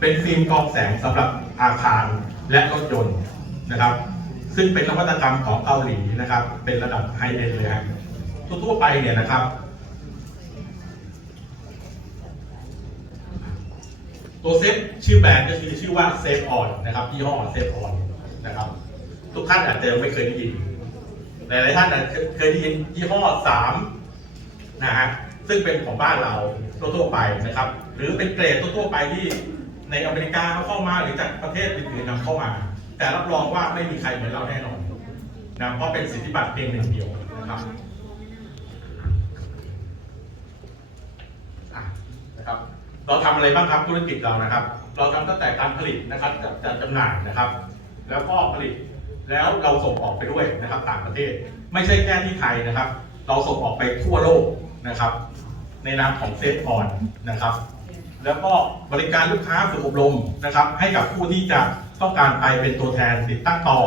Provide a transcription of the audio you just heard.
เป็นฟิล์มกรองแสงสำหรับอาคารและรถยนต์นะครับ ซึ่งเป็นนวัตกรรมของเกาหลีนะครับ เป็นระดับไฮเอ็นเลยฮะทั่วๆไปเนี่ยนะครับ ตัวเซฟชื่อแบรนด์ก็คือชื่อว่าเซฟออนนะครับยี่ห้อเซฟออนนะครับ ทุกท่านอาจจะไม่เคยได้ยินหลายๆท่านอาจจะเคยได้ยินยี่ห้อสามนะฮะซึ่งเป็นของบ้านเราทั่วๆไปนะครับ หรือเป็นเกรดทั่วๆไปที่ ในอเมริกาเขาเข้ามาหรือจากประเทศอื่นๆนำเข้ามา แต่รับรองว่าไม่มีใครเหมือนเราแน่นอนนะเพราะเป็นสิทธิบัตรเพียงหนึ่งเดียวนะครับนะครับเราทำอะไรบ้างครับธุรกิจเรานะครับ เราทำตั้งแต่การผลิตนะครับจัดจัดจำหน่ายนะครับ แล้วก็ผลิตแล้วเราส่งออกไปด้วยนะครับ ต่างประเทศไม่ใช่แค่ที่ไทยนะครับ เราส่งออกไปทั่วโลกนะครับ ในนามของเซฟออนนะครับ แล้วก็บริการลูกค้าฝึกอบรมนะครับ ให้กับผู้ที่จะต้องการไปเป็นตัวแทนติดตั้งต่อ